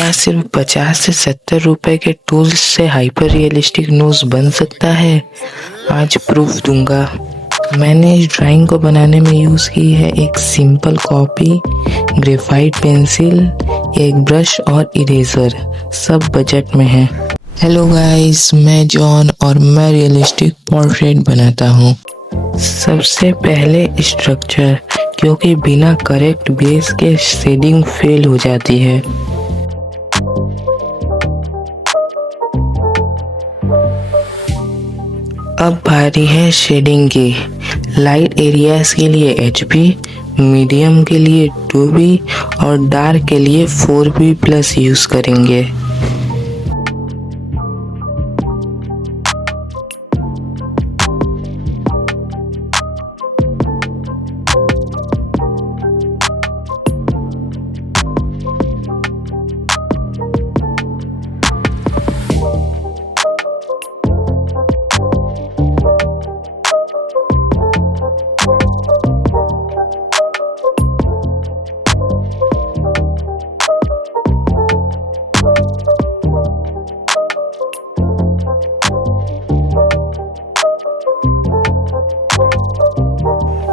क्या सिर्फ 50 से 70 रुपए के टूल्स से हाइपर रियलिस्टिक नोज बन सकता है? आज प्रूफ दूंगा। मैंने इस ड्राइंग को बनाने में यूज़ की है एक सिंपल कॉपी, ग्रेफाइट पेंसिल, एक ब्रश और इरेजर, सब बजट में है। हेलो गाइस, मैं जॉन और मैं रियलिस्टिक पोर्ट्रेट बनाता हूँ। सबसे पहले स्ट्रक्चर, क्योंकि बिना करेक्ट बेस के शेडिंग फेल हो जाती है। अब बारी है शेडिंग की। लाइट एरियाज के लिए HB, मीडियम के लिए 2B और डार्क के लिए 4B+ यूज़ करेंगे।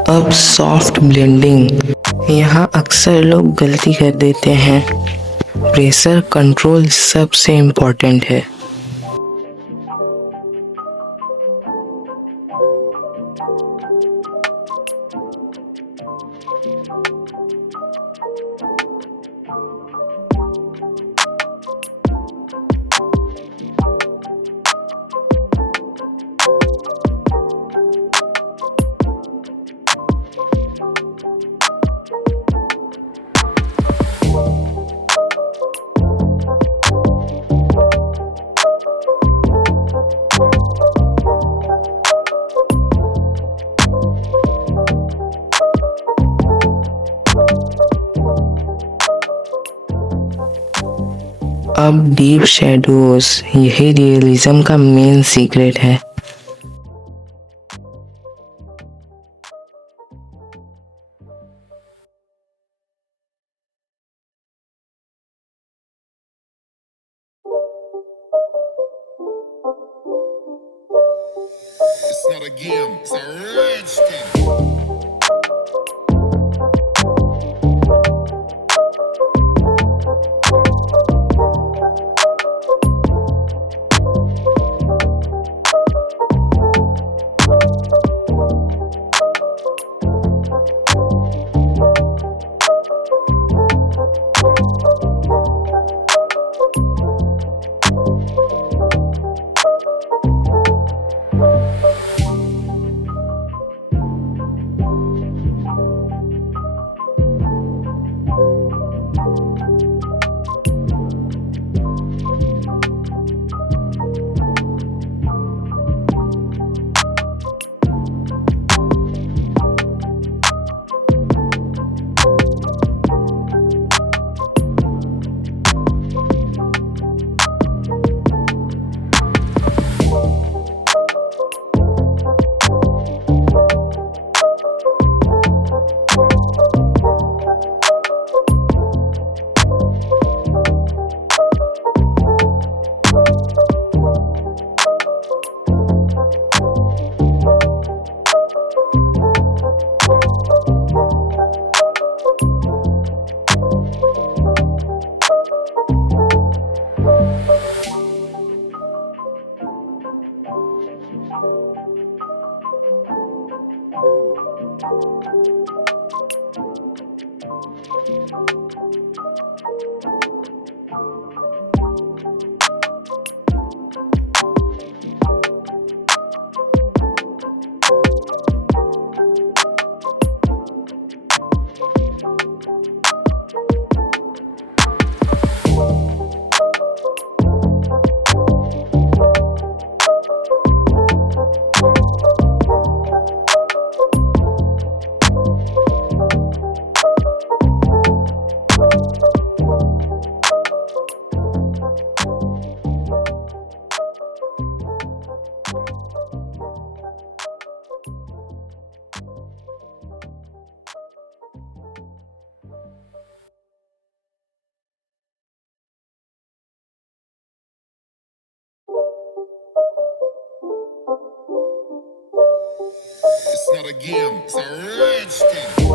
अब सॉफ्ट ब्लेंडिंग। यहाँ अक्सर लोग गलती कर देते हैं। प्रेशर कंट्रोल सबसे इम्पोर्टेंट है। अब डीप शेडोज, यही रियलिज्म का मेन सीक्रेट है। It's not a game, it's a rich thing. not a game, it's a rich thing.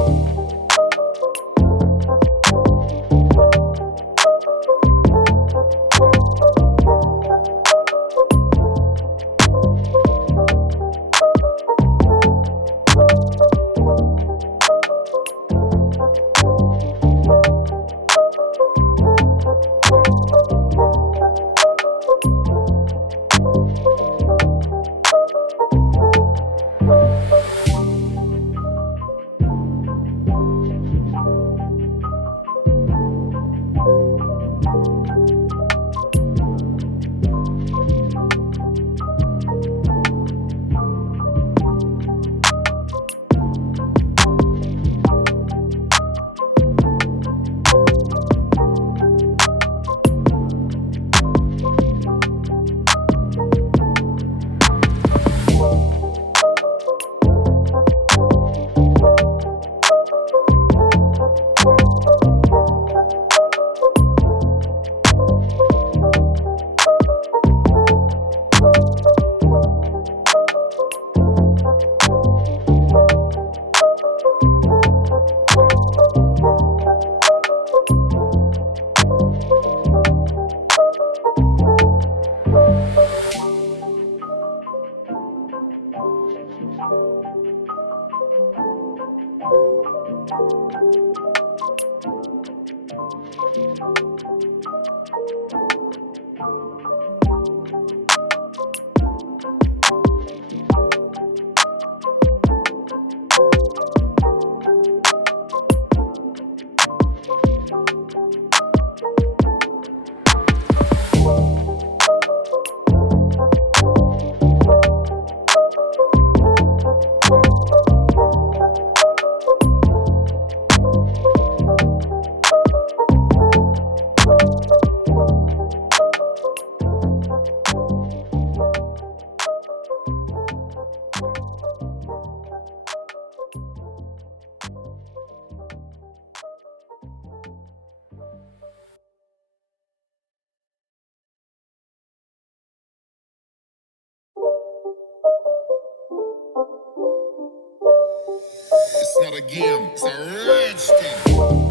It's not a game, it's a rich thing.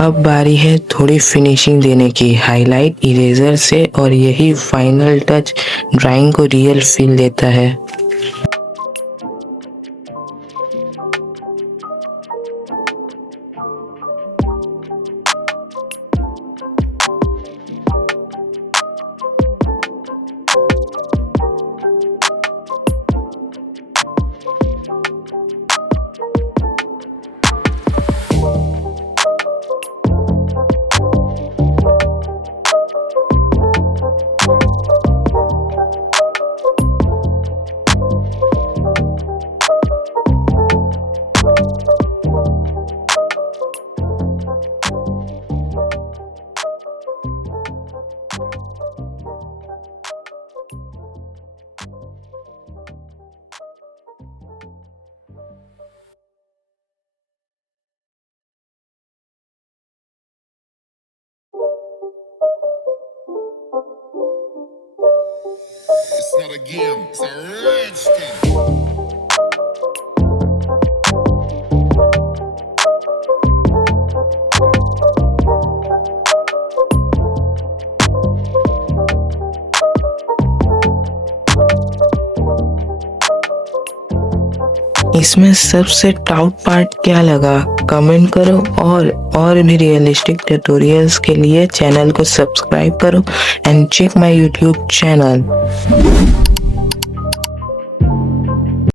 अब बारी है थोड़ी फिनिशिंग देने की हाईलाइट इरेजर से और यही फाइनल टच ड्राइंग को रियल फील देता है। It's not a game, it's a rich thing. इसमें सबसे टाउट पार्ट क्या लगा कमेंट करो और भी रियलिस्टिक ट्यूटोरियल्स के लिए चैनल को सब्सक्राइब करो and check my YouTube channel.